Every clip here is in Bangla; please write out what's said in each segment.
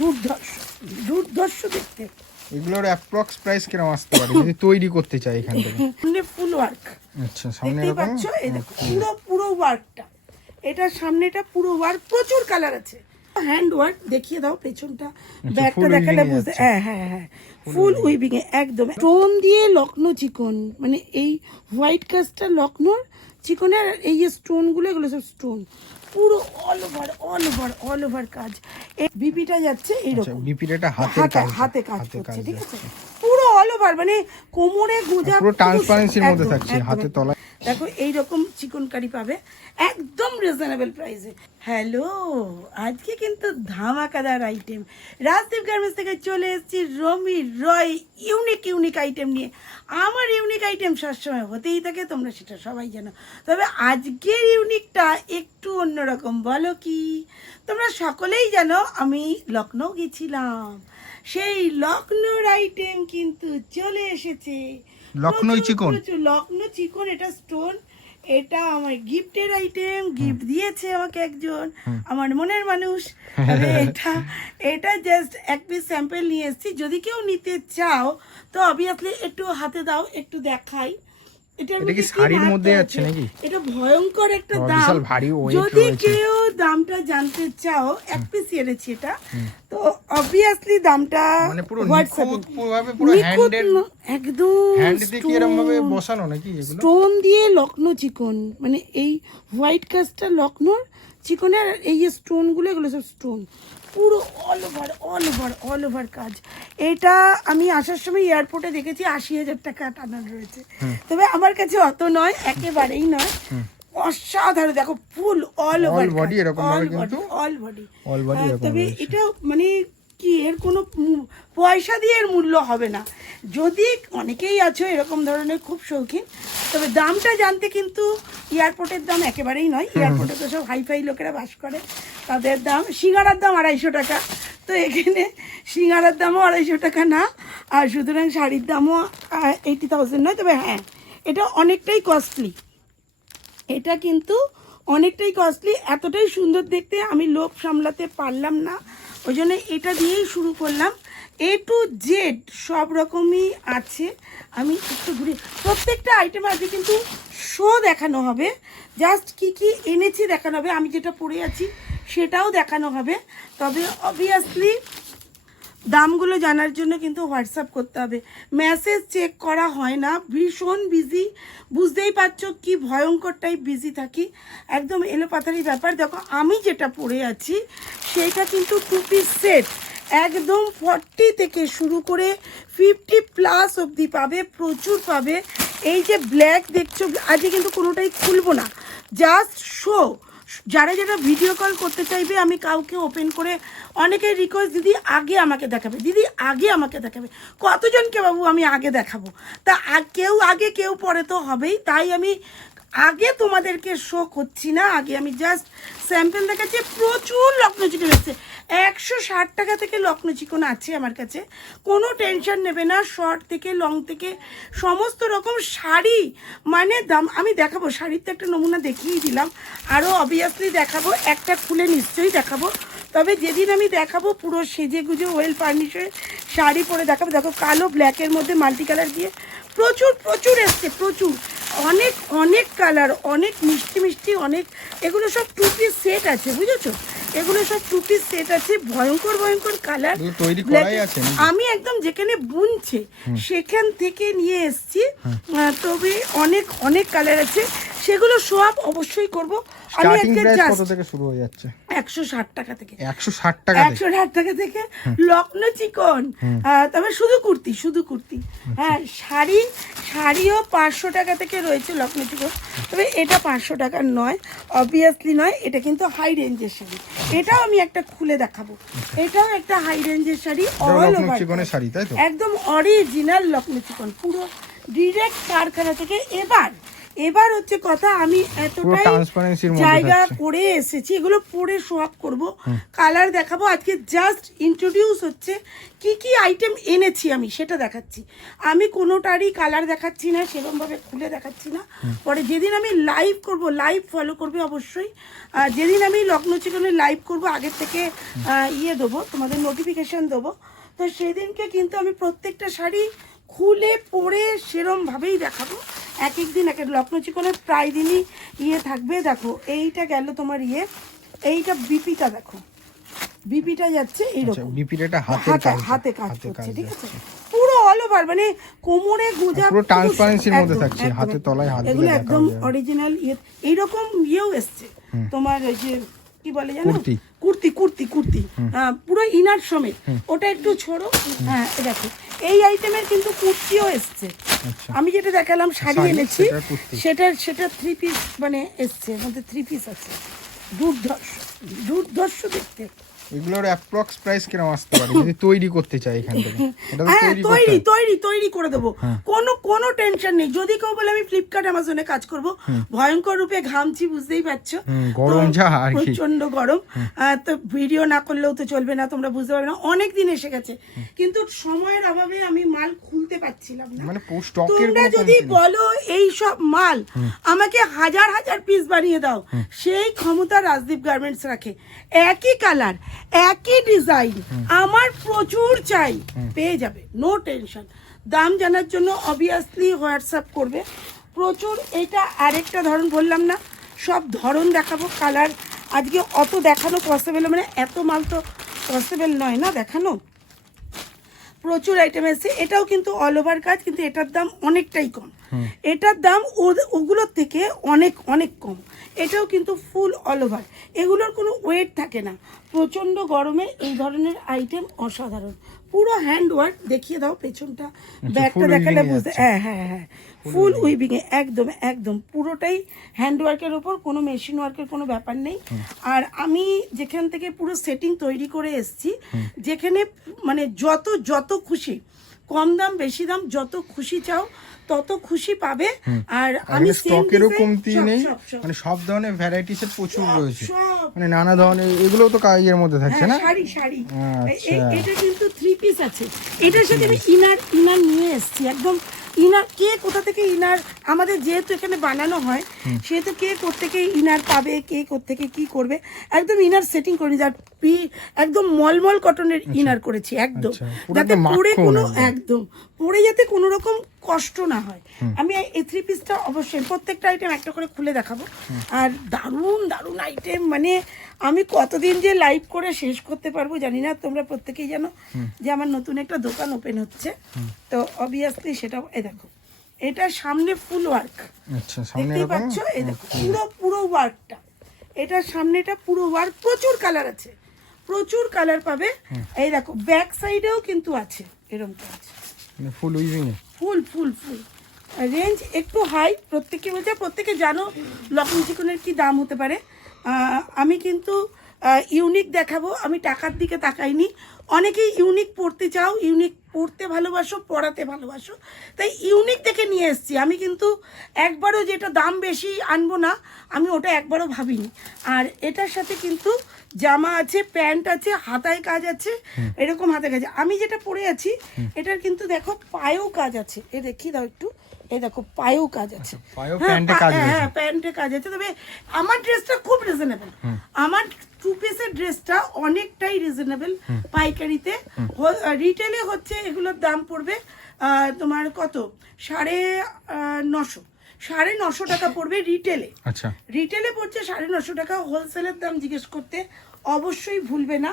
দুর্ধর্ষ দুর্ধর্ষ দেখতে। এগুলোর অ্যাপ্রক্স প্রাইস কিরকম আসতে পারে যদি তৈরি করতে চাই এখান থেকে? সামনে ফুল ওয়ার্ক, আচ্ছা সামনে দেখতেই এরকম পাচ্ছ, এই দেখো পুরো ওয়ার্কটা, এটা সামনেটা পুরো ওয়ার্ক, প্রচুর কালার আছে। হ্যান্ড ওয়ার্ক দেখিয়ে দাও পেছনটা, ব্যাকটা দেখালে বুঝতে। হ্যাঁ হ্যাঁ হ্যাঁ, ফুল উইভিং এ একদম স্টোন দিয়ে লখনৌ চিকন, মানে এই হোয়াইট কাজটা লখনৌর চিকনের, এই যে স্টোন গুলো এগুলো সব স্টোন, পুরো অল ওভার কাজ। এই বিপিটা যাচ্ছে এইরকম, বিপিটা হাতে কাজ করছে, ঠিক আছে, পুরো অল ওভার, মানে কোমরে গোজা পুরো ট্রান্সপারেন্সির মধ্যে থাকছে, হাতে তলায় দেখো এইরকম চিকনকারি পাবে একদম রিজনেবল প্রাইসে। হ্যালো, আজকে কিন্তু ধামাকাদার আইটেম রাজদীপ গার্মেন্টস থেকে চলে এসেছি রমি রয় ইউনিক আইটেম নিয়ে। আমার ইউনিক আইটেম সবসময় হতেই থাকে, তোমরা সেটা সবাই জানো, তবে আজকের ইউনিকটা একটু অন্যরকম। বলো কি? তোমরা সকলেই জানো আমি লখনৌ গেছিলাম, সেই লখনৌর আইটেম কিন্তু চলে এসেছে। লখনৌ চিকন, এটা স্টোন, এটা আমার গিফটের আইটেম, গিফট দিয়েছে আমাকে একজন আমার মনের মানুষ। তবে এটা জাস্ট এক পিস স্যাম্পল নিয়ে এসেছি, যদি কেউ নিতে চাও তো অবভিয়াসলি একটু হাতে দাও, একটু দেখাই। এটা কি শাড়ির মধ্যে আছে নাকি? এটা ভয়ঙ্কর একটা দাম, যদি কেউ দামটা জানতে চাও, এক পিস এনেছি এটা, তো অবভিয়াসলি দামটা মানে পুরো নিখুঁত ভাবে পুরো একদম হ্যান্ড দিয়ে কি এরকম ভাবে বসানো নাকি এগুলো? স্টোন দিয়ে লখনৌ চিকন, মানে এই হোয়াইট কাজটা লখনৌর চিকনের, এই যে স্টোন গুলো এগুলো সব স্টোন, পুরো অল ওভার কাজ। এটা আমি আসার সময় এয়ারপোর্টে দেখেছি 80,000 টাকা টানানো রয়েছে, তবে আমার কাছে অত নয়, একেবারেই নয়, অসাধারণ। দেখো ফুল অল বডি এরকম ভাবে, কিন্তু অল বডি। তবে এটা মানে কি, এর কোনো পয়সা দিয়ে এর মূল্য হবে না। যদি অনেকেই আছো এরকম ধরনের খুব শৌখিন, তবে দামটা জানতে কিন্তু এয়ারপোর্টের দাম একেবারেই নয়, এয়ারপোর্টে তো সব হাইফাই লোকেরা বাস করে, তাদের দাম, সিঙ্গারার দাম 250 টাকা, তো এখানে সিঙ্গারার দামও 250 টাকা না, আর সুতরাং শাড়ির দামও 80,000 নয়। তবে হ্যাঁ, এটা অনেকটাই কস্টলি, এটা কিন্তু অনেকটাই কস্টলি, এতটাই সুন্দর দেখতে আমি লোভ সামলাতে পারলাম না, ওই জন্য এটা দিয়েই শুরু করলাম। A to Z সব রকমই আছে। আমি একটু ঘুরে, প্রত্যেকটা আইটেম আছে কিন্তু শো দেখানো হবে, জাস্ট কি কি এনেছি দেখানো হবে, আমি যেটা পরে আছি সেটাও দেখানো হবে। তবে অবভিয়াসলি দামগুলো জানার জন্য কিন্তু হোয়াটসঅ্যাপ করতে হবে, মেসেজ চেক করা হয় না, ভীষণ বিজি, বুঝতেই পারছো কি ভয়ঙ্কর টাইপ বিজি থাকি, একদম এলোপাথারি ব্যাপার। দেখো আমি যেটা পরে আছি সেইটা কিন্তু 2 পিস সেট, একদম 40 থেকে শুরু করে 50+ অবধি পাবে, প্রচুর পাবে। এই যে ব্ল্যাক দেখছো, আজকে কিন্তু কোনোটাই খুলবো না, জাস্ট শো। যারা যারা ভিডিও কল করতে চাইবে, আমি কাউকে ওপেন করে, অনেকের রিকোয়েস্ট, দিদি আগে আমাকে দেখাবে, দিদি আগে আমাকে দেখাবে, কতজনকে বাবু আমি আগে দেখাবো? তা কেউ আগে কেউ পরে তো হবেই, তাই আমি আগে তোমাদেরকে শো করছি না, আগে আমি জাস্ট স্যাম্পল দেখাচ্ছি। প্রচুর লখনৌ চিকন এসছে, 160 টাকা থেকে লখনৌ চিকন আছে আমার কাছে, কোনো টেনশন নেবে না, শর্ট থেকে লং থেকে সমস্ত রকম শাড়ি, মানে দাম আমি দেখাবো, শাড়ির তো একটা নমুনা দেখিয়েই দিলাম, আরও অবভিয়াসলি দেখাবো, একটা খুলে নিশ্চয়ই দেখাবো। তবে যেদিন আমি দেখাবো পুরো সেজে গুজে ওয়েল ফার্নিশ হয়ে শাড়ি পরে দেখাবো। দেখো কালো ব্ল্যাকের মধ্যে মাল্টি কালার দিয়ে প্রচুর এসছে, প্রচুর, অনেক কালার, অনেক মিষ্টি, অনেক, এগুলো সব 2 পিস সেট আছে, বুঝেছো, এগুলো সব 2 পিস সেট আছে, ভয়ঙ্কর কালার। আমি একদম যেখানে বুনছে সেখান থেকে নিয়ে এসছি, তবে অনেক কালার আছে, সেগুলো সব অবশ্যই করব। আমি আজকে কত থেকে শুরু হয়ে যাচ্ছে? 160 টাকা থেকে, 160 টাকা থেকে লখনৌ চিকন। তবে শুধু কুর্তি, হ্যাঁ, শাড়িও 500 টাকা থেকে রয়েছে লখনৌ চিকন, তবে এটা 500 টাকার নয়, অবভিয়াসলি নয়, এটা কিন্তু হাই রেঞ্জের শাড়ি, এটাও আমি একটা খুলে দেখাবো, এটাও একটা হাই রেঞ্জের শাড়ি, অল ওভার শাড়ি, তাই তো, একদম অরিজিনাল লখনৌ চিকন, পুরো ডিরেক্ট কারখানা থেকে। এবার এবার হচ্ছে কথা, আমি পুরো এতটাই ট্রান্সপারেন্সির মধ্যে জায়গা থাকছে। করে এসেছি, এগুলো পরে শো আপ করবো, কালার দেখাবো। আজকে জাস্ট ইন্ট্রোডিউস হচ্ছে কি কি আইটেম এনেছি আমি সেটা দেখাচ্ছি। আমি কোনোটারই কালার দেখাচ্ছি না, সেরকমভাবে খুলে দেখাচ্ছি না। পরে যেদিন আমি লাইভ করব, লাইভ ফলো করবে অবশ্যই। যেদিন আমি লগ্ন চিকনে লাইভ করব আগের থেকে ইয়ে দেবো, তোমাদের নোটিফিকেশান দেবো। তো সেদিনকে কিন্তু আমি প্রত্যেকটা শাড়ি খুলে পরে সেরমভাবেই দেখাবো। এক এক দিন এক এক লগ্ন চিকনের প্রায় দিনই ইয়ে থাকবে। দেখো এইটা গেল তোমার ইয়ে, এইটা বিপিটা দেখো, বিপিটা যাচ্ছে এইরকম, বিপিটা হাতে কাজ করছে, ঠিক আছে? পুরো অল ওভার, মানে কোমরে গোজা পুরো ট্রান্সপারেন্সির মধ্যে একদম, থাকছে, একদম, হাতে তলায় হাত এগুলো দিলে দেখা একদম যায়। অরিজিনাল ইয়ে। এইরকম ইয়েও এসছে তোমার, ওই যে কি বলে জানো, কুর্তি। কুর্তি কুর্তি কুর্তি পুরো ইনার সমেত, ওটা একটু ছোড়ো। হ্যাঁ দেখো এই আইটেমের কিন্তু কুর্তিও এসছে। আচ্ছা। আমি যেটা দেখালাম শাড়ি শাড়ি, এনেছি, সেটা কুর্তি। সেটা 3 পিস মানে এসছে, মধ্যে 3 পিস আছে। দুর্ধর্ষ দুর্ধর্ষ দেখতে। এগুলোর অ্যাপ্রক্স প্রাইস কিরকম আসতে পারে যদি তৈরি করতে চাই এখান থেকে? এটা তো হ্যাঁ, তৈরি করতে তৈরি করে দেবো, কোনো টেনশন নেই। যদি কেউ বলে আমি ফ্লিপকার্ট অ্যামাজনে কাজ করব, ভয়ঙ্কর রূপে ঘামছি, বুঝতেই পারছো, গরম যা আর কি। প্রচন্ড গরম। তো ভিডিও না করলেও তো চলবে না, তোমরা বুঝতে পারবে না, অনেক দিন এসে গেছে, কিন্তু সময়ের অভাবে আমি মাল খুলতে পারছিলাম না। মানে স্টকের তোমরা যদি বলো এই সব মাল আমাকে হাজার হাজার পিস বানিয়ে দাও, সেই ক্ষমতা রাজদীপ গার্মেন্টস রাখে। একই কালার, একই ডিজাইন, আমার প্রচুর চাই, পেয়ে যাবে, নো টেনশন। দাম জানার জন্য অবভিয়াসলি হোয়াটসঅ্যাপ করবে। প্রচুর, এটা আরেকটা ধরন বললাম না, সব ধরন দেখাবো। কালার আজকে অত দেখানো পসিবল, মানে এত মাল তো পসিবল নয় না দেখানো। প্রচুর আইটেম এসেছে। এটাও কিন্তু অল ওভার কাজ, কিন্তু এটার দাম অনেকটাই কম। এটার দাম ওগুলোর থেকে অনেক অনেক কম। এটাও কিন্তু ফুল অল ওভার, এগুলোর কোনো ওয়েট থাকে না। প্রচণ্ড গরমে এই ধরনের আইটেম অসাধারণ। পুরো হ্যান্ড ওয়ার্ক, দেখিয়ে দাও পেছনটা, ব্যাগটা দেখালে বুঝতে। হ্যাঁ হ্যাঁ হ্যাঁ, ফুল উইভিংয়ে, একদম একদম পুরোটাই হ্যান্ড ওয়ার্কের ওপর, কোনো মেশিন ওয়ার্কের কোনো ব্যাপার নেই। আর আমি যেখান থেকে পুরো সেটিং তৈরি করে এসেছি, যেখানে মানে যত খুশি, কম দাম বেশি দাম, যত খুশি চাও তত খুশি পাবে। আর আমি স্টকেরও কমতি নেই, মানে সব ধরনের ভ্যারাইটিস এর প্রচুর রয়েছে, মানে নানা ধরনের। এগুলো তো কাজের মধ্যে থাকছে না? শাড়ি শাড়ি, আচ্ছা। এটা কিন্তু 3 পিস আছে। এটার সাথে আমি ইনার নিয়ে এসেছি, একদম ইনার। কে কোথা থেকে ইনার, আমাদের যেহেতু এখানে বানানো হয়, সেহেতু কে কোত্থেকে ইনার পাবে, কে কোত্থেকে কি করবে, একদম ইনার সেটিং করে যার একদম মলমল কটনের ইনার করেছি, একদম যাতে পরে কোনো, একদম পরে যাতে কোনো রকম কষ্ট না হয়। আমি এই 3 পিসটা অবশ্যই প্রত্যেকটা আইটেম একটা করে খুলে দেখাবো। আর দারুণ দারুণ আইটেম, মানে আমি কতদিন যে লাইভ করে শেষ করতে পারবো জানি না। তোমরা প্রত্যেকেই জানো যে আমার নতুন একটা দোকান ওপেন হচ্ছে, তো অবভিয়াসলি সেটা, এই দেখো এটা সামনে ফুল ওয়ার্ক, আচ্ছা, সামনে দেখতেই পাচ্ছ, এই দেখো পুরো ওয়ার্কটা, এটার সামনেটা পুরো ওয়ার্ক, প্রচুর কালার আছে, প্রচুর কালার পাবে। এই দেখো ব্যাক সাইডেও কিন্তু আছে এরকম কাজ, মানে ফুল উইভিং এ, ফুল ফুল ফুল রেঞ্জ একটু হাই। প্রত্যেকে বলছে, প্রত্যেকে জানো লগ্ন চিকনের কি দাম হতে পারে। আমি কিন্তু ইউনিক দেখাবো, আমি টাকার দিকে তাকাইনি। অনেকেই ইউনিক পড়তে চাও, ইউনিক পড়তে ভালোবাসো, পড়াতে ভালোবাসো, তাই ইউনিক দেখে নিয়ে এসেছি। আমি কিন্তু একবারও যেটা দাম বেশি আনবো না, আমি ওটা একবারও ভাবিনি। আর এটার সাথে কিন্তু জামা আছে, প্যান্ট আছে, হাতায় কাজ আছে, এরকম হাতে কাজ। আমি যেটা পরে আছি এটার কিন্তু দেখো পায়েও কাজ আছে, এ দেখিয়ে দাও একটু, এই দেখো পায়েও কাজ আছে, হ্যাঁ প্যান্টে কাজ আছে। তবে আমার ড্রেসটা খুব রিজনেবল, আমার 2 পিসের ড্রেসটা অনেকটাই রিজনেবল পাইকারিতে। রিটেলে হচ্ছে এগুলোর দাম পড়বে তোমার কত, 950 টাকা পড়বে রিটেলে। আচ্ছা, রিটেলে পড়ছে 950 টাকা। হোলসেলের দাম জিজ্ঞেস করতে অবশ্যই ভুলবে না।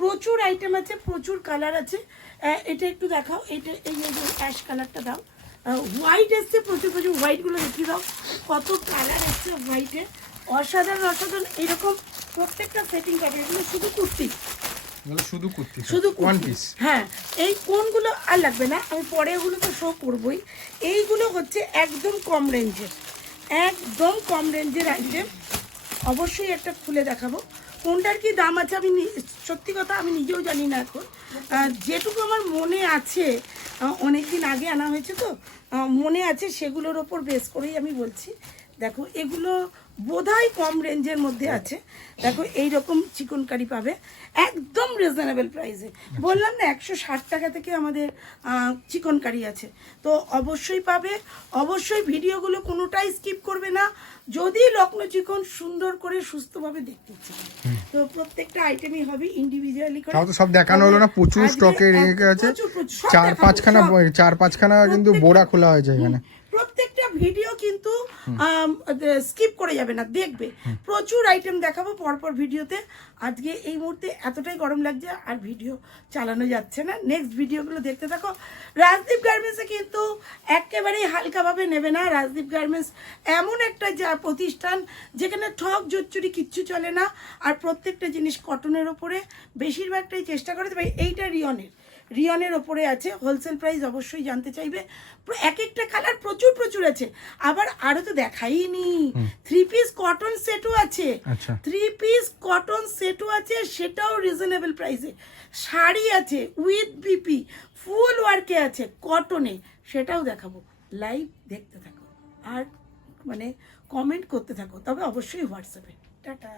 প্রচুর আইটেম আছে, প্রচুর কালার আছে। এটা একটু দেখাও, এটা এই অ্যাশ কালারটা দাও। হোয়াইট এসছে, প্রচুর হোয়াইটগুলো দেখিয়ে দাও, কত কালার এসছে হোয়াইটে, অসাধারণ অসাধারণ। এরকম প্রত্যেকটা সেটিং পাবে। এগুলো শুধু কুর্তি, শুধু ওয়ান পিস। হ্যাঁ, এই কোনগুলো আর লাগবে না, আমি পরে এগুলো তো শো করবোই। এইগুলো হচ্ছে একদম কম রেঞ্জের, একদম কম রেঞ্জের আইটেম। অবশ্যই একটা খুলে দেখাবো। কোনটার কি দাম আছে আমি সত্যি কথা আমি নিজেও জানি না এখন। যেটুকু আমার মনে আছে, অনেক দিন আগে আনা হয়েছে তো মনে আছে, সেগুলোর ওপর বেস করেই আমি বলছি। দেখো এগুলো বোধহয় কম রেঞ্জের মধ্যে আছে। দেখো এইরকম চিকন কারি পাবে একদম রিজনেবল প্রাইসে। বললাম না 160 টাকা থেকে আমাদের চিকন কারি আছে, তো অবশ্যই পাবে। অবশ্যই ভিডিওগুলো কোনোটাই স্কিপ করবে না যদি লখনৌ চিকন সুন্দর করে সুস্থভাবে দেখতে ইচ্ছে করে। তো প্রত্যেকটা আইটেমই হবে ইন্ডিভিজুয়ালি করে। তাও তো সব দেখানো হলো না, প্রচুর স্টকে রেখে আছে, সব 4-5খানা কিন্তু বোরা খোলা হয়েছে এখানে। প্রত্যেকটা ভিডিও কিন্তু স্কিপ করে যাবে না, দেখবে প্রচুর আইটেম দেখাবো পরপর ভিডিওতে। আজকে এই মুহূর্তে এতটাই গরম লাগছে আর ভিডিও চালানো যাচ্ছে না, নেক্সট ভিডিওগুলো দেখতে থাকো। রাজদীপ গার্মেন্টসে কিন্তু একেবারেই হালকাভাবে নেবে না। রাজদীপ গার্মেন্টস এমন একটা প্রতিষ্ঠান যেখানে ঠক জোচ্চুরি কিচ্ছু চলে না, আর প্রত্যেকটা জিনিস কটনের ওপরে বেশিরভাগটাই চেষ্টা করে। তবে এইটা রিয়নের ওপরে আছে। হোলসেল প্রাইস অবশ্যই জানতে চাইবে। এক একটা কালার প্রচুর আছে। আবার আরো তো দেখাইনি, 3 পিস কটন সেটও আছে। 3 পিস কটন সেটও আছে, সেটাও রিজনেবল প্রাইসে। শাড়ি আছে উইথ বিপি ফুল ওয়ার্কে আছে কটনে, সেটাও দেখাবো। লাইভ দেখতে থাকো আর মানে কমেন্ট করতে থাকো, তবে অবশ্যই হোয়াটসঅ্যাপে। টাটা।